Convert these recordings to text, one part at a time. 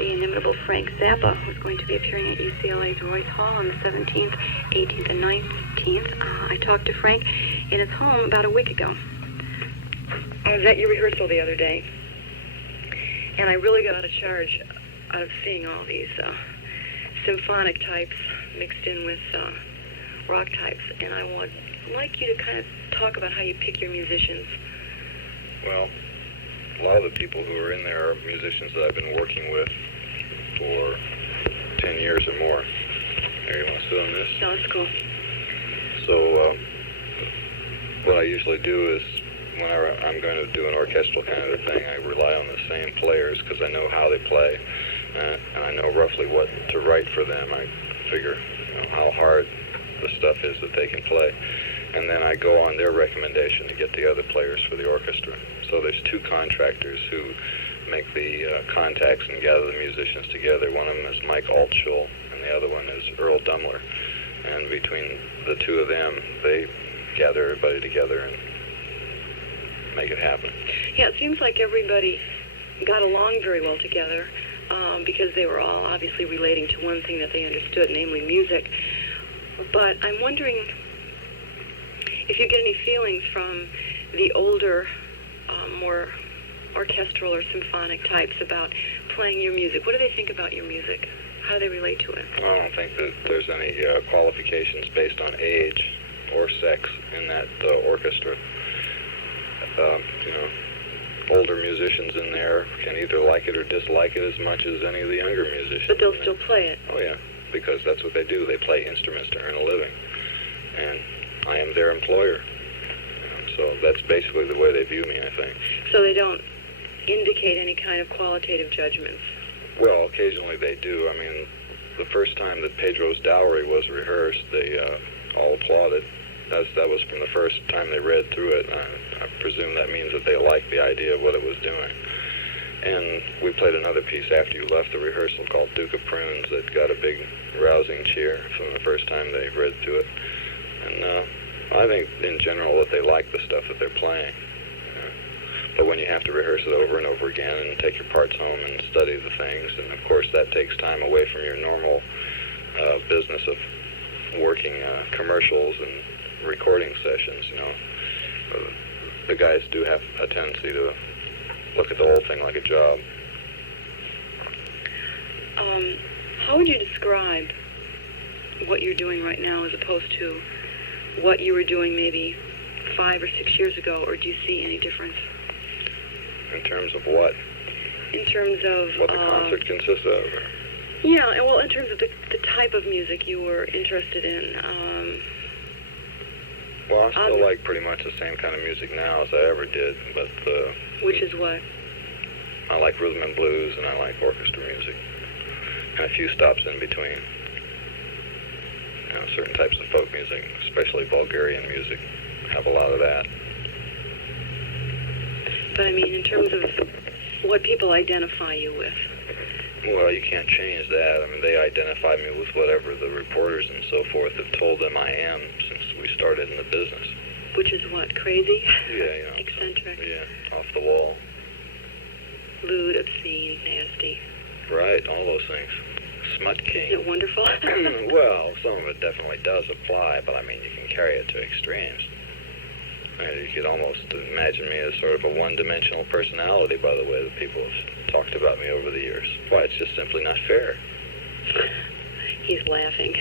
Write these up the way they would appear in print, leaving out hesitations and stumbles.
the inimitable Frank Zappa, who's going to be appearing at UCLA's Royce Hall on the 17th, 18th, and 19th. I talked to Frank in his home about a week ago. I was at your rehearsal the other day, and I really got a charge out of seeing all these symphonic types mixed in with rock types, and I would like you to kind of talk about how you pick your musicians. Well, a lot of the people who are in there are musicians that I've been working with for 10 years or more. Here, you want to sit on this? No, that's cool. So, what I usually do is, whenever I'm going to do an orchestral kind of a thing, I rely on the same players because I know how they play, and I know roughly what to write for them. I figure how hard the stuff is that they can play. And then I go on their recommendation to get the other players for the orchestra. So there's two contractors who make the contacts and gather the musicians together. One of them is Mike Altschul, and the other one is Earl Dumler. And between the two of them, they gather everybody together and make it happen. Yeah, it seems like everybody got along very well together because they were all obviously relating to one thing that they understood, namely music. But I'm wondering if you get any feelings from the older, more orchestral or symphonic types about playing your music. What do they think about your music? How do they relate to it? I don't think that there's any qualifications based on age or sex in that orchestra. Older musicians in there can either like it or dislike it as much as any of the younger musicians. But they'll still play it. Oh, yeah, because that's what they do. They play instruments to earn a living. And I am their employer. So that's basically the way they view me, I think. So they don't indicate any kind of qualitative judgments? Well, occasionally they do. I mean, the first time that Pedro's Dowry was rehearsed, they all applauded. That was from the first time they read through it. I presume that means that they liked the idea of what it was doing. And we played another piece after you left the rehearsal called Duke of Prunes that got a big rousing cheer from the first time they read through it. And I think in general that they like the stuff that they're playing. But when you have to rehearse it over and over again and take your parts home and study the things, and of course that takes time away from your normal business of working commercials and recording sessions, the guys do have a tendency to look at the whole thing like a job. How would you describe what you're doing right now as opposed to what you were doing maybe 5 or 6 years ago, or do you see any difference? In terms of what? In terms of what the concert consists of? Yeah, well, in terms of the type of music you were interested in. Well, I still like pretty much the same kind of music now as I ever did, but... which is what? I like rhythm and blues, and I like orchestra music, and a few stops in between. Certain types of folk music, especially Bulgarian music, have a lot of that. But I mean, in terms of what people identify you with. Well, you can't change that. I mean, they identify me with whatever the reporters and so forth have told them I am since we started in the business. Which is what, crazy? Yeah, Eccentric? Yeah, off the wall. Lewd, obscene, nasty. Right, all those things. Smut king. Isn't it wonderful? Well, some of it definitely does apply, but I mean, you can carry it to extremes. You could almost imagine me as sort of a one-dimensional personality, by the way that people have talked about me over the years. Why, it's just simply not fair. He's laughing.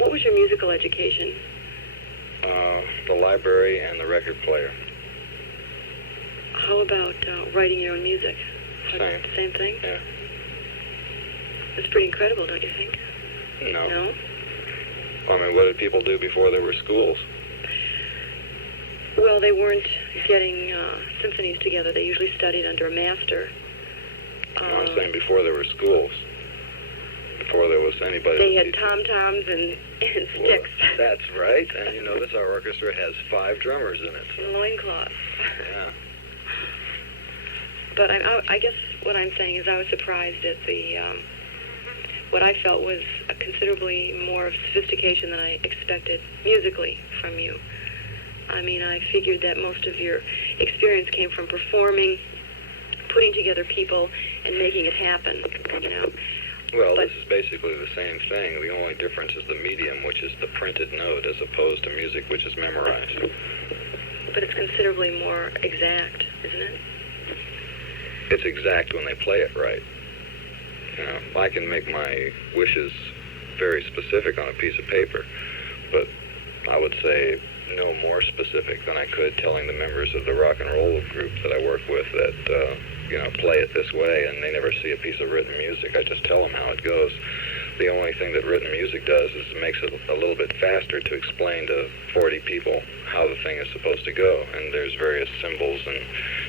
What was your musical education? The library and the record player. How about writing your own music? Same thing? Yeah. That's pretty incredible, don't you think? No. No? I mean, what did people do before there were schools? Well, they weren't getting symphonies together. They usually studied under a master. I'm saying before there were schools. Before there was anybody... They had tom-toms and sticks. Well, that's right. And this our orchestra has 5 drummers in it. Loincloths. Yeah. But I guess what I'm saying is I was surprised at the... what I felt was a considerably more sophistication than I expected musically from you. I mean, I figured that most of your experience came from performing, putting together people and making it happen, you know. Well, this is basically the same thing. The only difference is the medium, which is the printed note, as opposed to music, which is memorized. But it's considerably more exact, isn't it? It's exact when they play it right. You know, I can make my wishes very specific on a piece of paper, but I would say no more specific than I could telling the members of the rock and roll group that I work with that, you know, play it this way, and they never see a piece of written music. I just tell them how it goes. The only thing that written music does is it makes it a little bit faster to explain to 40 people how the thing is supposed to go, and there's various symbols and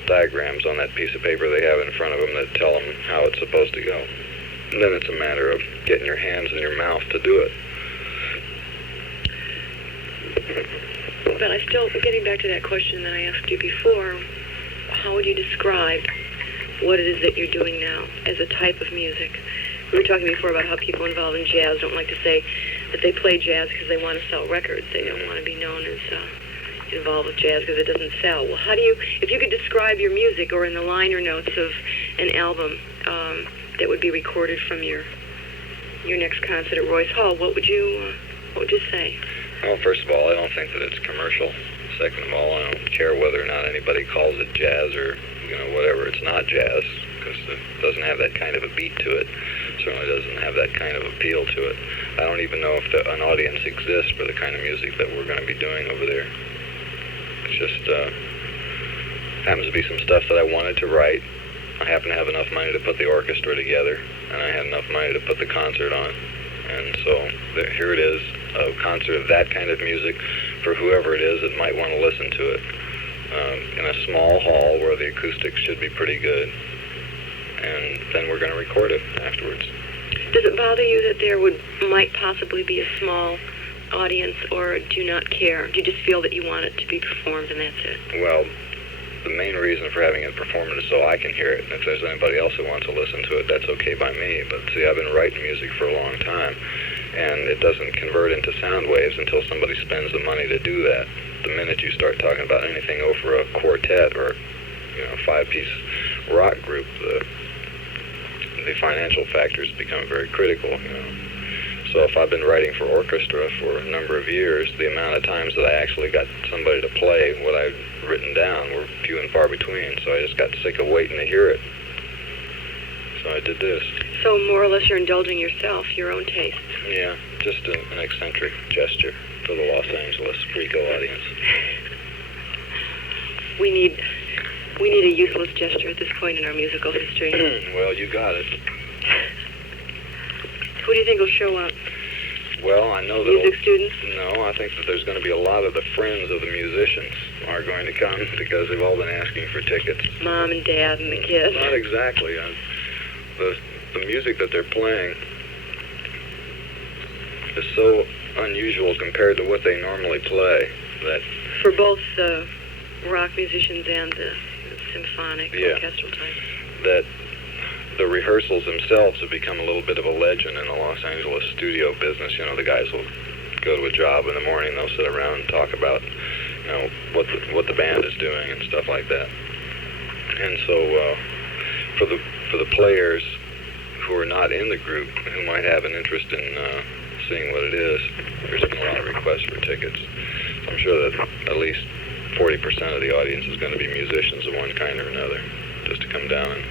diagrams on that piece of paper they have in front of them that tell them how it's supposed to go. And then it's a matter of getting your hands in your mouth to do it. But I still, getting back to that question that I asked you before, how would you describe what it is that you're doing now as a type of music? We were talking before about how people involved in jazz don't like to say that they play jazz because they want to sell records. They don't want to be known as involved with jazz because it doesn't sell. Well, how do you, if you could describe your music or in the liner notes of an album that would be recorded from your next concert at Royce Hall, what would you say? Well, first of all, I don't think that it's commercial. Second of all, I don't care whether or not anybody calls it jazz or, you know, whatever. It's not jazz because it doesn't have that kind of a beat to it. Certainly doesn't have that kind of appeal to it. I don't even know if an audience exists for the kind of music that we're going to be doing over there. It's just happens to be some stuff that I wanted to write. I happen to have enough money to put the orchestra together, and I had enough money to put the concert on. And so here it is, a concert of that kind of music for whoever it is that might want to listen to it in a small hall where the acoustics should be pretty good. And then we're going to record it afterwards. Does it bother you that there might possibly be a small audience, or do you not care? Do you just feel that you want it to be performed and that's it? Well, the main reason for having it performed is so I can hear it. And if there's anybody else who wants to listen to it, that's okay by me. But see, I've been writing music for a long time, and it doesn't convert into sound waves until somebody spends the money to do that. The minute you start talking about anything over a quartet or, you know, 5-piece rock group, the financial factors become very critical, you know. So if I've been writing for orchestra for a number of years, the amount of times that I actually got somebody to play what I'd written down were few and far between. So I just got sick of waiting to hear it. So I did this. So more or less you're indulging yourself, your own taste. Yeah, just an eccentric gesture for the Los Angeles Rico audience. We need a useless gesture at this point in our musical history. Well, you got it. Who do you think will show up? Well, I know that... Music students? No, I think that there's going to be a lot of the friends of the musicians are going to come because they've all been asking for tickets. Mom and Dad and the kids. Not exactly. The music that they're playing is so unusual compared to what they normally play that... For both the rock musicians and the symphonic orchestral type. That the rehearsals themselves have become a little bit of a legend in the Los Angeles studio business. You know, the guys will go to a job in the morning, they'll sit around and talk about, you know, what the band is doing and stuff like that. And so for the players who are not in the group, who might have an interest in seeing what it is, there's been a lot of requests for tickets. So I'm sure that at least 40% of the audience is going to be musicians of one kind or another, just to come down and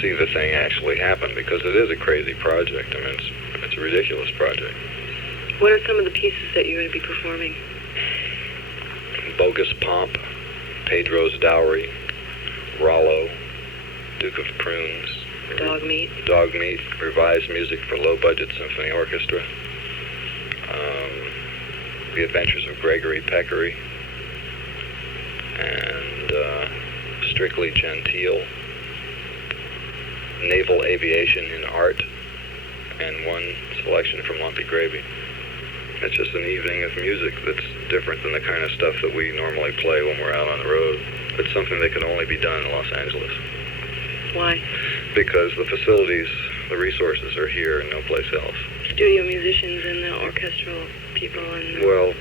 see the thing actually happen, because it is a crazy project. I mean, it's a ridiculous project. What are some of the pieces that you're going to be performing? Bogus Pomp, Pedro's Dowry, Rollo, Duke of Prunes, Dogmeat, revised music for low-budget symphony orchestra, The Adventures of Gregory Peccary, and Strictly Gentile, Naval Aviation in Art, and one selection from Lumpy Gravy. It's just an evening of music that's different than the kind of stuff that we normally play when we're out on the road. It's something that can only be done in Los Angeles. Why? Because the facilities, the resources are here and no place else. Studio musicians and the orchestral people and... Well,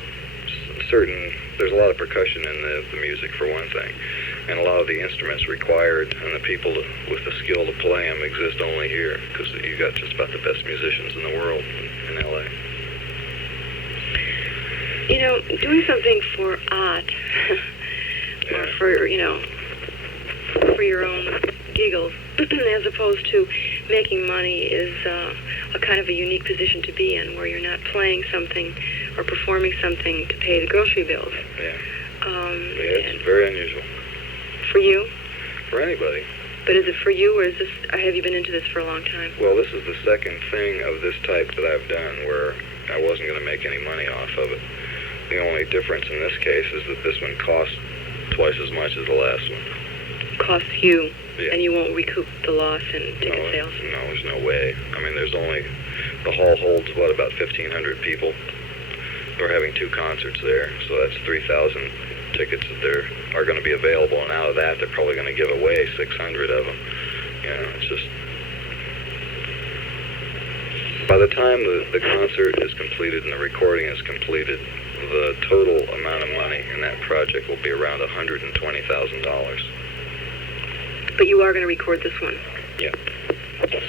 there's a lot of percussion in the music for one thing. And a lot of the instruments required and the people with the skill to play them exist only here, because you got just about the best musicians in the world in L.A. You know, doing something for art, or for, you know, for your own giggles, as opposed to making money is a kind of a unique position to be in, where you're not playing something or performing something to pay the grocery bills. Yeah. It's very unusual. For you? For anybody. But is it for you, or have you been into this for a long time? Well, this is the second thing of this type that I've done where I wasn't going to make any money off of it. The only difference in this case is that this one cost twice as much as the last one. Costs you, yeah. And you won't recoup the loss in ticket sales? No, there's no way. I mean, the hall holds, about 1,500 people. We're having 2 concerts there, so that's 3,000 tickets that are going to be available, and out of that, they're probably going to give away 600 of them. You know, it's just... By the time the concert is completed and the recording is completed, the total amount of money in that project will be around $120,000. But you are going to record this one? Yeah.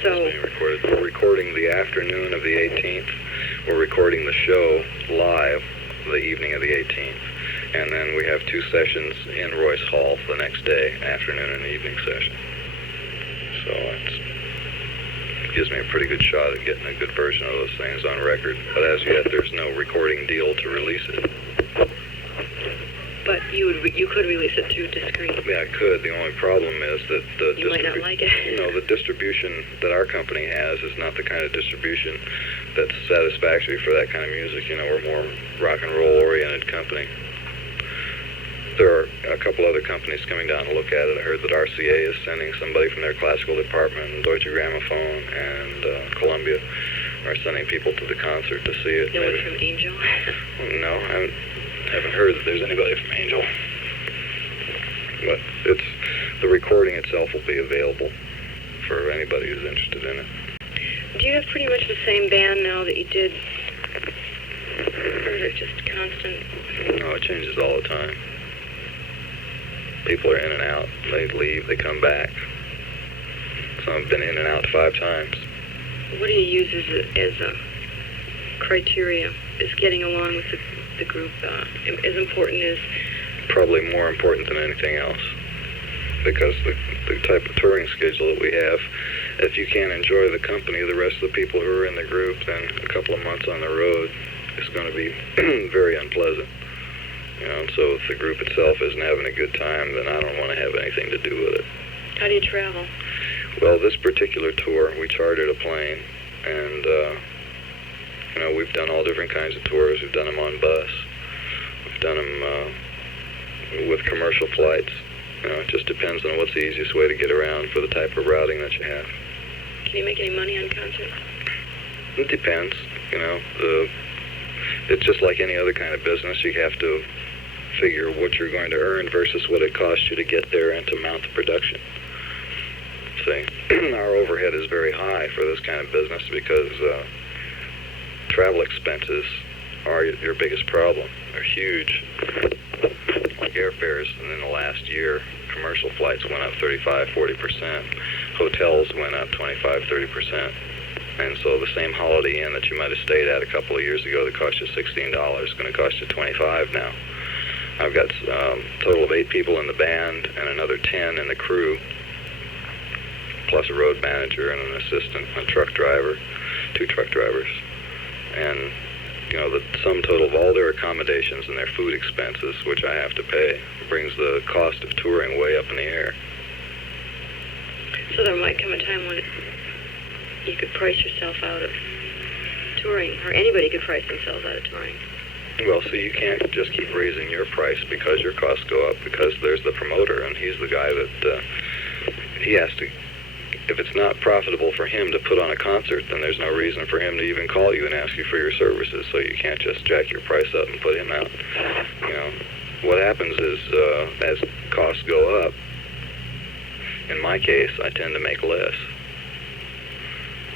So... We're recording the afternoon of the 18th. We're recording the show live the evening of the 18th. And then we have 2 sessions in Royce Hall the next day, afternoon and evening session. So it gives me a pretty good shot at getting a good version of those things on record. But as yet, there's no recording deal to release it. But you could release it through Discreet. Yeah, I could. The only problem is that you might not like it. You know, the distribution that our company has is not the kind of distribution that's satisfactory for that kind of music. You know, we're more rock and roll oriented company. There are a couple other companies coming down to look at it. I heard that RCA is sending somebody from their classical department, and Deutsche Grammophon and Columbia are sending people to the concert to see it. Nobody from Angel? No, I haven't heard that there's anybody from Angel. But the recording itself will be available for anybody who's interested in it. Do you have pretty much the same band now that you did? Or is it just constant? No, it changes all the time. People are in and out. They leave, they come back. Some have been in and out 5 times. What do you use as a criteria? Is getting along with the group as important as... Probably more important than anything else. Because the type of touring schedule that we have, if you can't enjoy the company of the rest of the people who are in the group, then a couple of months on the road is going to be very unpleasant. You know, and so if the group itself isn't having a good time, then I don't want to have anything to do with it. How do you travel? Well, this particular tour, we chartered a plane, and, you know, we've done all different kinds of tours. We've done them on bus. We've done them with commercial flights. You know, it just depends on what's the easiest way to get around for the type of routing that you have. Can you make any money on concerts? It depends, you know. It's just like any other kind of business. You have to figure what you're going to earn versus what it costs you to get there and to mount the production. See, our overhead is very high for this kind of business because travel expenses are your biggest problem. They're huge, like airfares. And in the last year, commercial flights went up 35-40%. Hotels went up 25-30%. And so the same Holiday Inn that you might have stayed at a couple of years ago that cost you $16 is going to cost you $25 now. I've got a total of 8 people in the band and another 10 in the crew, plus a road manager and an assistant, a truck driver, 2 truck drivers. And, you know, the sum total of all their accommodations and their food expenses, which I have to pay, brings the cost of touring way up in the air. So there might come a time when you could price yourself out of touring, or anybody could price themselves out of touring. Well, see, you can't just keep raising your price because your costs go up, because there's the promoter, and he's the guy that he has to... If it's not profitable for him to put on a concert, then there's no reason for him to even call you and ask you for your services, so you can't just jack your price up and put him out. You know, what happens is, as costs go up, in my case, I tend to make less.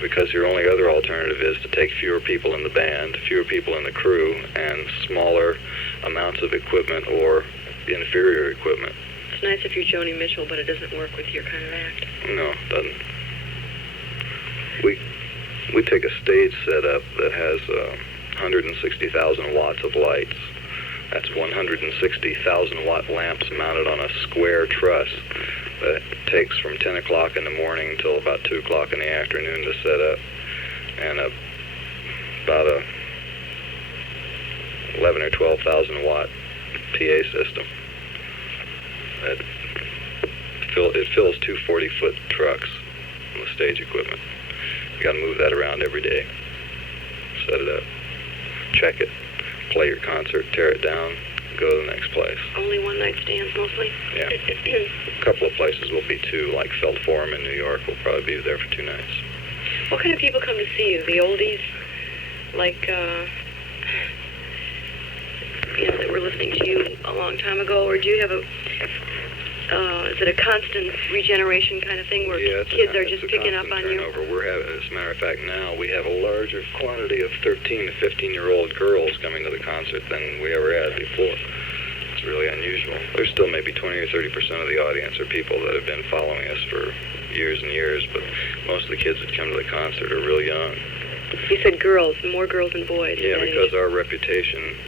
Because your only other alternative is to take fewer people in the band, fewer people in the crew, and smaller amounts of equipment or inferior equipment. It's nice if you're Joni Mitchell, but it doesn't work with your kind of act. No, it doesn't. We take a stage setup that has 160,000 watts of lights. That's 160,000 watt lamps mounted on a square truss that takes from 10 o'clock in the morning until about 2 o'clock in the afternoon to set up, and about a 11 or 12,000 watt PA system. It fills two 40-foot trucks on the stage equipment. You got to move that around every day. Set it up, check it, play your concert, tear it down, go to the next place. Only one-night stands mostly? Yeah. A couple of places will be two, like Felt Forum in New York. We'll probably be there for 2 nights. What kind of people come to see you? The oldies, like, that were listening to you a long time ago, or do you have is it a constant regeneration kind of thing where kids are just picking up on you? We're having, as a matter of fact, now we have a larger quantity of 13 to 15-year-old girls coming to the concert than we ever had before. It's really unusual. There's still maybe 20 or 30% of the audience are people that have been following us for years and years, but most of the kids that come to the concert are real young. You said girls, more girls than boys. Yeah, because our reputation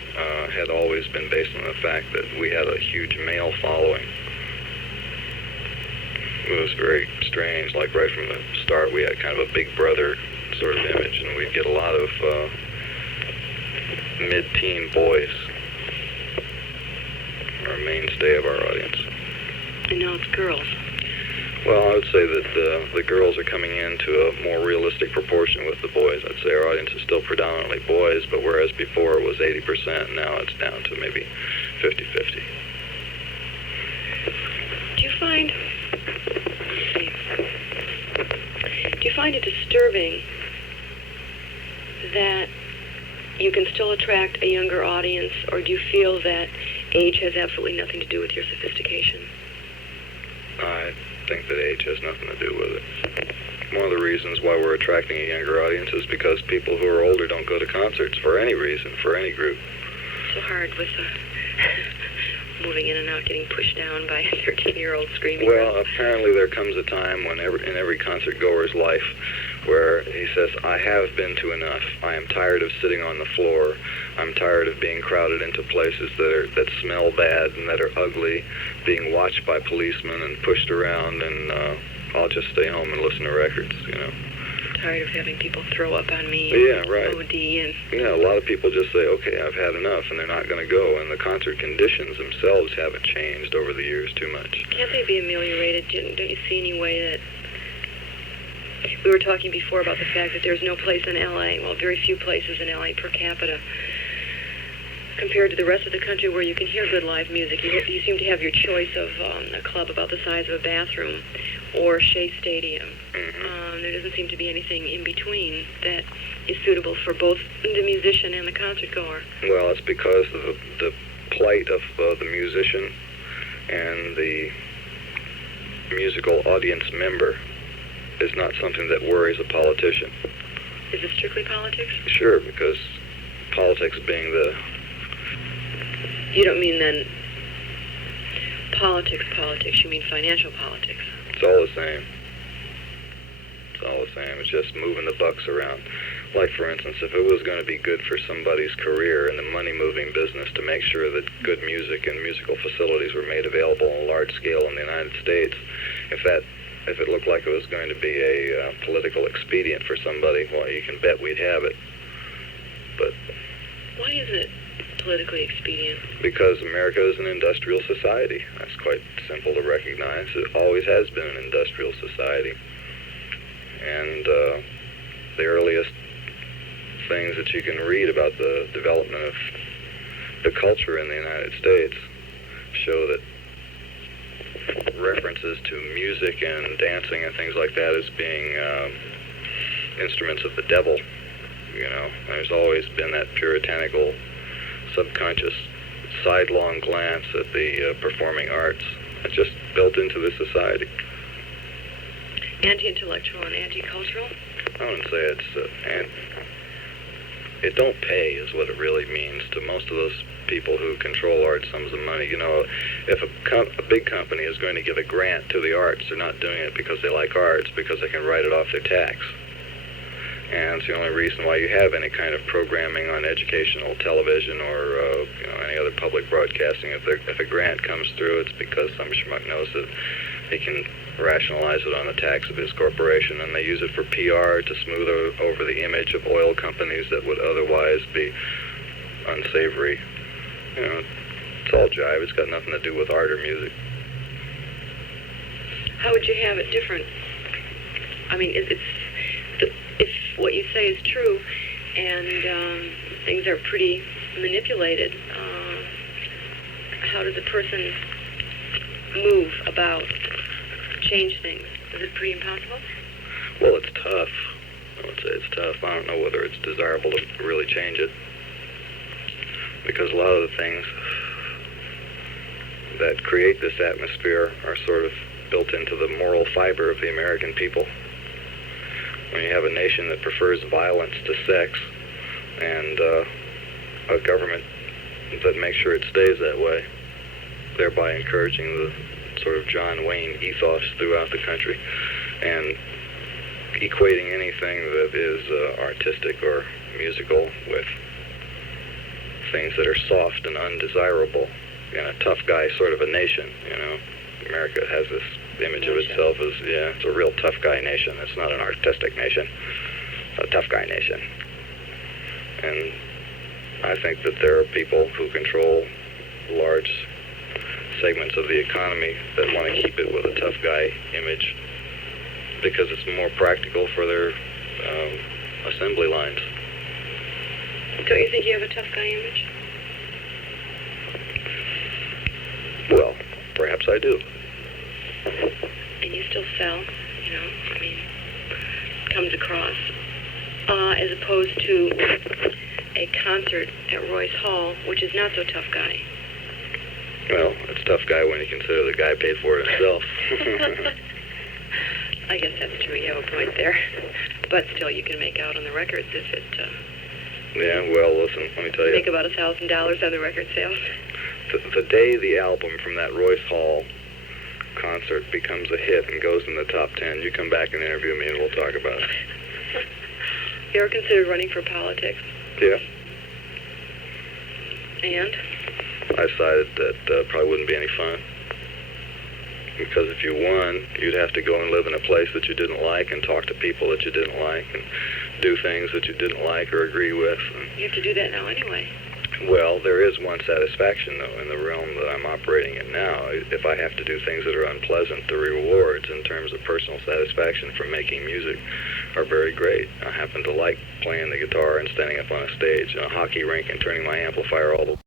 had always been based on the fact that we had a huge male following. It was very strange. Like right from the start, we had kind of a big brother sort of image, and we'd get a lot of mid-teen boys, our mainstay of our audience. And now it's girls. Well, I would say that the girls are coming into a more realistic proportion with the boys. I'd say our audience is still predominantly boys, but whereas before it was 80%, now it's down to maybe 50-50. Do you find it disturbing that you can still attract a younger audience, or do you feel that age has absolutely nothing to do with your sophistication? I think that age has nothing to do with it. One of the reasons why we're attracting a younger audience is because people who are older don't go to concerts for any reason, for any group. So hard with moving in and out, getting pushed down by a 13-year-old screaming. Well, apparently there comes a time when in every concert goer's life where he says, I have been to enough. I am tired of sitting on the floor. I'm tired of being crowded into places that smell bad and that are ugly, being watched by policemen and pushed around, and I'll just stay home and listen to records, you know. Tired of having people throw up on me. Yeah, right. OD and... Yeah, a lot of people just say, okay, I've had enough, and they're not going to go. And the concert conditions themselves haven't changed over the years too much. Can't they be ameliorated? Don't you see any way that... We were talking before about the fact that there's no place in L.A., well, very few places in L.A. per capita, compared to the rest of the country where you can hear good live music. You seem to have your choice of a club about the size of a bathroom or Shea Stadium. Mm-hmm. There doesn't seem to be anything in between that is suitable for both the musician and the concert goer. Well, it's because of the plight of the musician and the musical audience member is not something that worries a politician. Is it strictly politics? Sure, because politics being the... You don't mean then politics, you mean financial politics. It's all the same. It's all the same. It's just moving the bucks around. Like, for instance, if it was going to be good for somebody's career in the money-moving business to make sure that good music and musical facilities were made available on a large scale in the United States, if it looked like it was going to be a political expedient for somebody, well, you can bet we'd have it. But why is it politically expedient? Because America is an industrial society. That's quite simple to recognize. It always has been an industrial society. And the earliest things that you can read about the development of the culture in the United States show that references to music and dancing and things like that as being instruments of the devil. You know, there's always been that puritanical, subconscious, sidelong glance at the performing arts. It's just built into the society. Anti-intellectual and anti-cultural? I wouldn't say it's it don't pay is what it really means to most of those people who control large sums of money. You know, if a big company is going to give a grant to the arts, they're not doing it because they like arts, because they can write it off their tax. And it's the only reason why you have any kind of programming on educational television or any other public broadcasting. If a grant comes through, it's because some schmuck knows that he can rationalize it on the tax of his corporation, and they use it for PR to smooth over the image of oil companies that would otherwise be unsavory. You know, it's all jive. It's got nothing to do with art or music. How would you have it different? I mean, if what you say is true and things are pretty manipulated, how does a person move about, change things? Is it pretty impossible? Well, it's tough. I would say it's tough. I don't know whether it's desirable to really change it, because a lot of the things that create this atmosphere are sort of built into the moral fiber of the American people. When you have a nation that prefers violence to sex, and a government that makes sure it stays that way, thereby encouraging the sort of John Wayne ethos throughout the country, and equating anything that is artistic or musical with things that are soft and undesirable in a tough guy sort of a nation. You know, America has this image of itself as, it's a real tough guy nation. It's not an artistic nation. It's a tough guy nation. And I think that there are people who control large segments of the economy that want to keep it with a tough guy image because it's more practical for their assembly lines. Don't you think you have a tough guy image? Well, perhaps I do. And you still sell, you know, I mean, comes across, as opposed to a concert at Royce Hall, which is not so tough guy. Well, it's tough guy when you consider the guy paid for it himself. I guess that's true. You have a point there. But still, you can make out on the records if it... yeah, well, listen, let me tell you. Make about $1,000 on the record sales. The day the album from that Royce Hall concert becomes a hit and goes in the top 10, you come back and interview me and we'll talk about it. You ever considered running for politics? Yeah. And? I decided that probably wouldn't be any fun. Because if you won, you'd have to go and live in a place that you didn't like and talk to people that you didn't like and do things that you didn't like or agree with. You have to do that now anyway. Well, there is one satisfaction, though, in the realm that I'm operating in now. If I have to do things that are unpleasant, the rewards in terms of personal satisfaction from making music are very great. I happen to like playing the guitar and standing up on a stage in a hockey rink and turning my amplifier all the